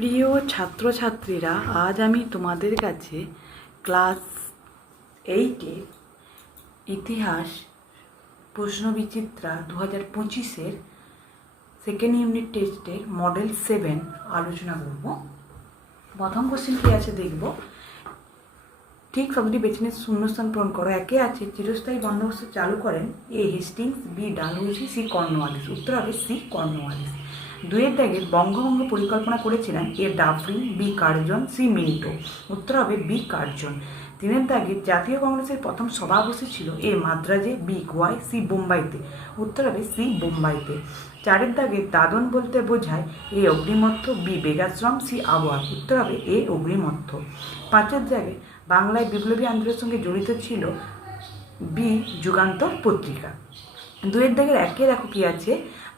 প্রিয় ছাত্রছাত্রীরা, আজ আমি তোমাদের কাছে ক্লাস এইটের ইতিহাস, প্রশ্নবিচিত্রা দু হাজার পঁচিশের সেকেন্ড ইউনিট টেস্টের মডেল সেভেন আলোচনা করব। প্রথম কোশ্চেন কী আছে দেখব। ঠিক শব্দটি বেছে নিয়ে শূন্যস্থান পূরণ করো। একে আছে, চিরস্থায়ী বন্দোবস্ত চালু করেন A Hastings, B Dalhousie C Cornwallis উত্তর হবে সি কর্নওয়ালিস দুয়ের দাগের বঙ্গভঙ্গ পরিকল্পনা করেছিলেন A Dufferin B Curzon, C Minto. উত্তর হবে বি কার্জন। তিনের দাগে জাতীয় কংগ্রেসের প্রথম সভা বসেছিল এ মাদ্রাজে, বি গোয়ায় সি বোম্বাইতে। উত্তর হবে সি বোম্বাইতে। চারের দাগে দাদন বলতে বোঝায় এ অগ্নিমত্থ বি বেগাশ্রম, সি আবহাওয়া। উত্তর হবে এ অগ্নিমত্থ পাঁচের জায়গায় বাংলায় বিপ্লবী আন্দোলনের সঙ্গে জড়িত ছিল বি যুগান্তর পত্রিকা। দুয়ের দাগের একে দেখো কি আছে?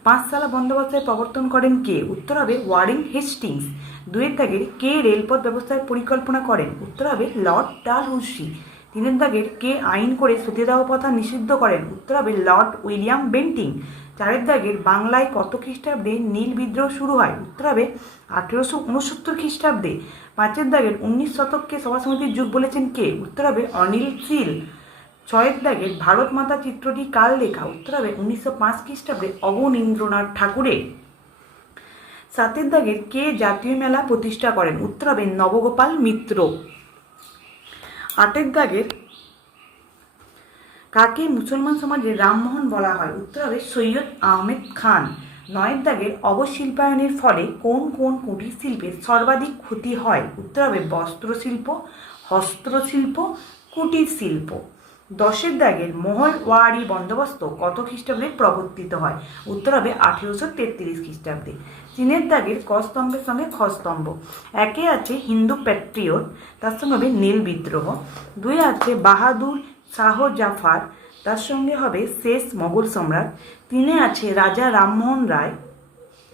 পাঁচসালা বন্দ্যোপাধ্যায় প্রবর্তন করেন কে? উত্তর হবে ওয়ারিং হেস্টিংস। দুয়ের দাগের কে রেলপথ ব্যবস্থার পরিকল্পনা করেন? উত্তর হবে লর্ড ডালহৌসি। তিনের দাগের কে আইন করে সতীদাহ প্রথা নিষিদ্ধ করেন? উত্তর হবে লর্ড উইলিয়াম বেন্টিং। চারের দাগের বাংলায় কত খ্রিস্টাব্দে নীল বিদ্রোহ শুরু হয়? উত্তর হবে আঠেরোশো উনসত্তর খ্রিস্টাব্দে। পাঁচের দাগের উনিশ শতককে সভা সমিতির যুগ বলেছেন কে? উত্তর হবে অনিল সিল। ছয়ের দাগের ভারত মাতা চিত্রটি কাল লেখা। উত্তর হবে উনিশশো পাঁচ খ্রিস্টাব্দে অবনীন্দ্রনাথ ঠাকুরের। সাতের দাগের কে জাতীয় মেলা প্রতিষ্ঠা করেন? উত্তর হবে নবগোপাল মিত্র। আটের দাগের কাকে মুসলমান সমাজে রামমোহন বলা হয়? উত্তর হবে সৈয়দ আহমেদ খান। নয়ের দাগের অবশিল্পায়নের ফলে কোন কোন কুটির শিল্পের সর্বাধিক ক্ষতি হয়? উত্তর হবে বস্ত্রশিল্প হস্ত্রশিল্প কুটির শিল্প। দশের দাগের মোহলওয়ারি বন্দোবস্ত কত খ্রিস্টাব্দে প্রবর্তিত হয়? উত্তর হবে আঠেরোশো তেত্রিশ খ্রিস্টাব্দে। চীনের দাগের ক স্তম্ভের সঙ্গে খ স্তম্ভ একে আছে হিন্দু প্যাট্রিয়ট, তার সঙ্গে হবে নীল বিদ্রোহ। দুই আছে বাহাদুর শাহ জাফার, তার সঙ্গে হবে শেষ মোগল সম্রাট। তিনে আছে রাজা রামমোহন রায়,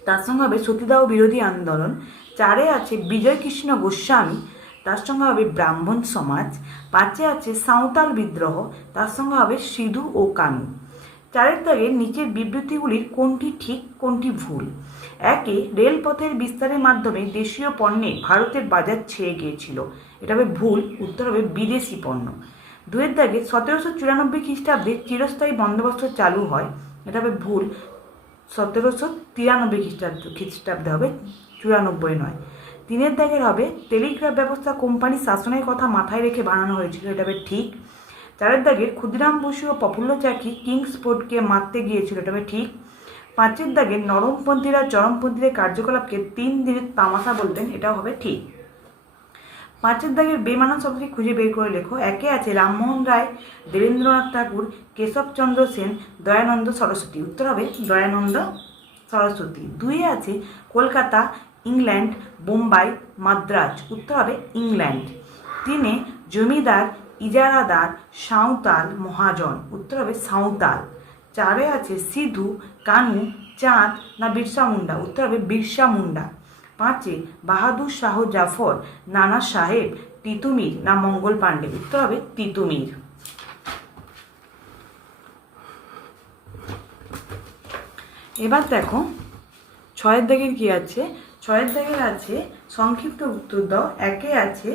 তার সঙ্গে হবে সতীদাহ বিরোধী আন্দোলন। চারে আছে বিজয় কৃষ্ণ গোস্বামী তার সঙ্গে হবে ব্রাহ্মণ সমাজ, পাঁচে আছে সাঁওতাল বিদ্রোহ, তার সঙ্গে হবে সিধু ও কানু। চারের দাগে নিচের বিবৃতিগুলির কোনটি ঠিক, কোনটি ভুল? একে রেলপথের বিস্তারের মাধ্যমে দেশীয় পণ্যে ভারতের বাজার ছেয়ে গিয়েছিল। এটা হবে ভুল, উত্তর হবে বিদেশি পণ্য। দুয়ের দাগে সতেরোশো চুরানব্বই খ্রিস্টাব্দে চিরস্থায়ী বন্দোবস্ত চালু হয়। এটা হবে ভুল, সতেরোশো তিরানব্বই খ্রিস্টাব্দ, খ্রিস্টাব্দে হবে চুরানব্বই নয়। তিনের দাগের হবে, টেলিগ্রাফ ব্যবস্থা কোম্পানি শাসনের কথা মাথায় রেখে বানানো হয়েছিল, এটা ঠিক। চারের দাগের ক্ষুদিরাম বসু ও প্রফুল্ল চাকি কিংস ফোর্টকে মারতে গিয়েছিল, এটা ঠিক। পাঁচের দাগের নরমপন্থীরা চরমপন্থীদের কার্যকলাপকে তিন দিনের তামাশা বলতেন এটাও হবে ঠিক। পাঁচের দাগের বেমানান শব্দটি খুঁজে বের করে লেখো, একে আছে রামমোহন রায়, দেবেন্দ্রনাথ ঠাকুর, কেশবচন্দ্র সেন, দয়ানন্দ সরস্বতী। উত্তর হবে দয়ানন্দ সরস্বতী। দুইয়ে আছে কলকাতা ইংল্যান্ড, বোম্বাই, মাদ্রাজ উত্তর হবে ইংল্যান্ড। তিনে জমিদার, ইজারাদার, সাঁওতাল, মহাজন উত্তর হবে সাঁওতাল। চারে আছে সিধু, কানু, চাঁদ না বিরসা মুন্ডা উত্তর হবে বিরসা মুন্ডা। পাঁচে বাহাদুর শাহ জাফর, নানা সাহেব, তিতুমির না মঙ্গল পাণ্ডে উত্তর হবে তিতুমির। এবার দেখো, ছয়ের দাগের কি আছে? ছয়ের দাগের আছে, সংক্ষিপ্ত উত্তর দাও। একে আছে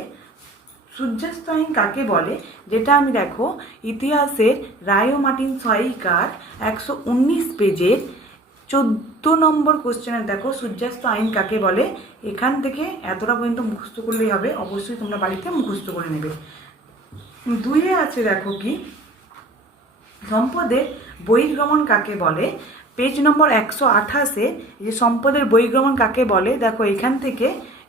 সূর্যাস্তায়ন কাকে বলে? যেটা আমি দেখো, ইতিহাসের রায় মার্টিন সহায়িকার একশো উনিশ পেজের চোদ্দ নম্বর কোশ্চেনে দেখো সূর্যাস্ত আইন কাকে বলে? এখান থেকে এতটা পর্যন্ত মুখস্থ করলেই হবে, অবশ্যই তোমরা বাড়িতে মুখস্থ করে নেবে। দুইয়ে আছে দেখো কি, সম্পদের বহির্গমন কাকে বলে? পেজ নম্বর একশো আঠাশে যে সম্পদের বহির্গমন কাকে বলে? দেখো, এখান থেকে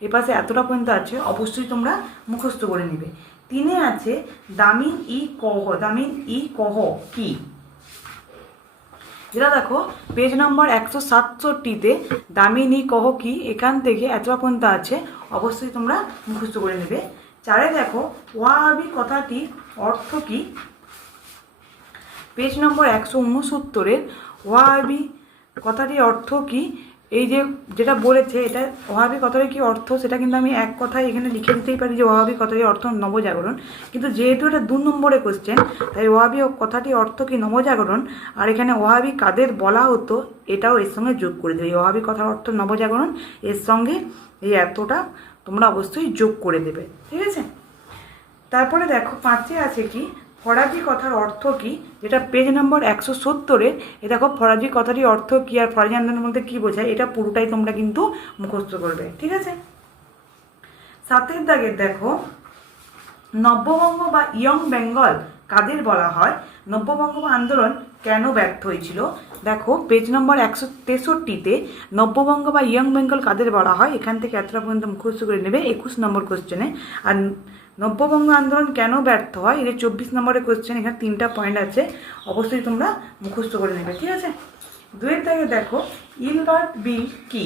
এপাশে এতটা পর্যন্ত আছে, অবশ্যই তোমরা মুখস্থ করে নেবে। তিনে আছে, দামিন ই কহ, দামিন ই কহ কি? যেটা দেখো পেজ নম্বর একশো সাতষট্টিতে দামিনী কহ কি, এখান থেকে এতটা পর্যন্ত আছে, অবশ্যই তোমরা মুখস্থ করে নেবে। চারে দেখো, ওয়াহাবি কথাটি অর্থ কি? পেজ নম্বর একশো উনসত্তরের ওয়াহাবি কথাটির অর্থ কি? এই যে যেটা বলেছে, এটা ওহাবি কথাটির কি অর্থ? সেটা কিন্তু আমি এক কথায় এখানে লিখে দিতেই পারি যে ওহাবি কথাটির অর্থ নবজাগরণ। কিন্তু যেহেতু এটা দু নম্বরে কোশ্চেন তাই ওহাবি কথাটির অর্থ কি নবজাগরণ? আর এখানে ওহাবি কাদের বলা হতো, এটাও এর সঙ্গে যোগ করে দেবে। ওহাবি কথার অর্থ নবজাগরণ, এর সঙ্গে এই এতটা তোমরা অবশ্যই যোগ করে দেবে। ঠিক আছে? তারপরে দেখো, পাঁচে আছে কি? ফরাজি কথার অর্থ কি? যেটা পেজ নম্বর একশো সত্তরে, এ দেখো ফরাজি কথাটির অর্থ কী আর ফরাজি আন্দোলনের মধ্যে কী বোঝায়? এটা পুরোটাই তোমরা কিন্তু মুখস্থ করবে, ঠিক আছে? সাতের দাগে দেখো, নব্যবঙ্গ বা ইয়ং বেঙ্গল কাদের বলা হয়? নব্যবঙ্গ বা আন্দোলন কেন ব্যর্থ হয়েছিল? দেখো পেজ নম্বর একশো তেষট্টিতে নব্যবঙ্গ বা ইয়ং বেঙ্গল কাদের বলা হয়? এখান থেকে এতটা পর্যন্ত মুখস্থ করে নেবে একুশ নম্বর কোশ্চেনে আর নব্যবঙ্গ আন্দোলন কেন ব্যর্থ হয়? এটা চব্বিশ নম্বরের কোশ্চেন এখানে তিনটা পয়েন্ট আছে। অবশ্যই তোমরা মুখস্থ করে নেবে, ঠিক আছে? দুয়ের থেকে দেখো, ইলবার্ট বিল কি?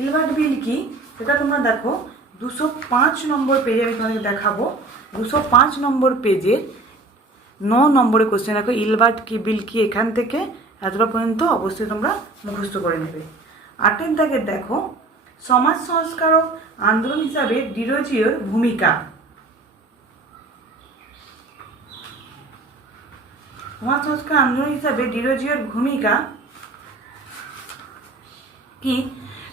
ইলবার্ট বিল কি? সেটা তোমরা দেখো, দুশো পাঁচ নম্বর পেজে আমি তোমাদের দেখাবো। দুশো পাঁচ নম্বর পেজের ন নম্বরে কোশ্চেন দেখো ইলবার্ট কি বিল কি এখান থেকে এতটা পর্যন্ত অবশ্যই তোমরা মুখস্থ করে নেবে। আটের দাগের দেখো, সমাজ সংস্কারক আন্দোলন হিসাবে ডিরোজিওর ভূমিকা। সমাজ সংস্কার আন্দোলন হিসাবে ডিরোজিওর ভূমিকা কি?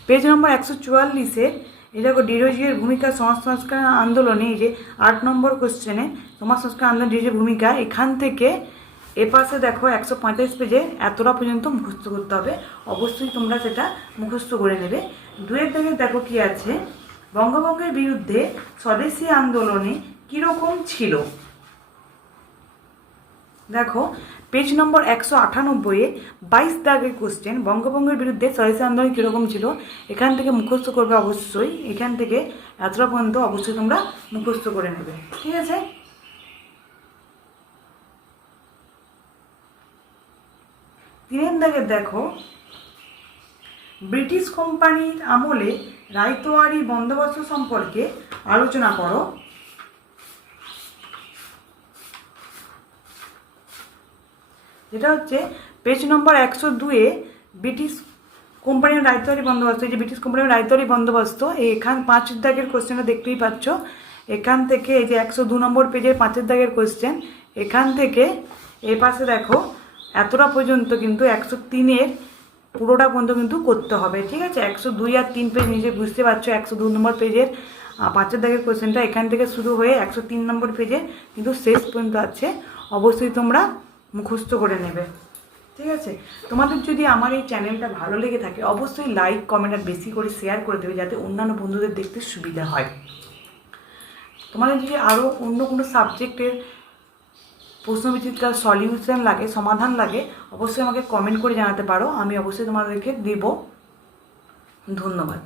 পেজ নম্বর একশো চুয়াল্লিশে এই দেখো ডিরোজিওর ভূমিকা সমাজ সংস্কার আন্দোলনে এই যে আট নম্বর কোশ্চেনে সমাজ সংস্কার আন্দোলন ডিরোজিওর ভূমিকা, এখান থেকে এ পাশে দেখো একশো পঁয়তাল্লিশ পেজে এতটা পর্যন্ত মুখস্থ করতে হবে। অবশ্যই তোমরা সেটা মুখস্থ করে নেবে। দুয়ের দাগে দেখো কি আছে, বঙ্গভঙ্গের বিরুদ্ধে স্বদেশী আন্দোলনে কীরকম ছিল? দেখো পেজ নম্বর একশো আটানব্বইয়ে বাইশ দাগের কোশ্চেন বঙ্গভঙ্গের বিরুদ্ধে স্বদেশী আন্দোলন কীরকম ছিল? এখান থেকে মুখস্থ করবে অবশ্যই। এখান থেকে এতটা পর্যন্ত অবশ্যই তোমরা মুখস্থ করে নেবে। ঠিক আছে? তিনের দাগে দেখো, ব্রিটিশ কোম্পানির আমলে রায়তোয়ারি বন্দোবস্ত সম্পর্কে আলোচনা করো। যেটা হচ্ছে পেজ নম্বর একশো দুয়ে ব্রিটিশ কোম্পানির রায়তোয়ারি বন্দোবস্ত, এই যে ব্রিটিশ কোম্পানির রায়তোয়ারি বন্দোবস্ত এখান পাঁচ দাগের কোশ্চেনটা দেখতেই পাচ্ছ। এখান থেকে এই যে একশো দু নম্বর পেজের পাঁচের দাগের কোশ্চেন এখান থেকে এই পাশে দেখো, এতটা পর্যন্ত কিন্তু একশো তিনের পুরোটা পর্যন্ত কিন্তু করতে হবে, ঠিক আছে? একশো দুই আর তিন পেজ নিজে বুঝতে পারছ, একশো দু নম্বর পেজের পাঁচের দাগের কোশ্চেনটা এখান থেকে শুরু হয়ে একশো তিন নম্বর পেজে কিন্তু শেষ পর্যন্ত আছে। অবশ্যই তোমরা মুখস্থ করে নেবে। ঠিক আছে? তোমাদের যদি আমার এই চ্যানেলটা ভালো লেগে থাকে অবশ্যই লাইক কমেন্ট আর বেশি করে শেয়ার করে দেবে যাতে অন্যান্য বন্ধুদের দেখতে সুবিধা হয়। তোমাদের যদি আরও অন্য কোনো সাবজেক্টের প্রশ্নবিচিত্রার সলিউশন লাগে সমাধান লাগে অবশ্যই আমাকে কমেন্ট করে জানাতে পারো। আমি অবশ্যই তোমাদেরকে দেব। ধন্যবাদ।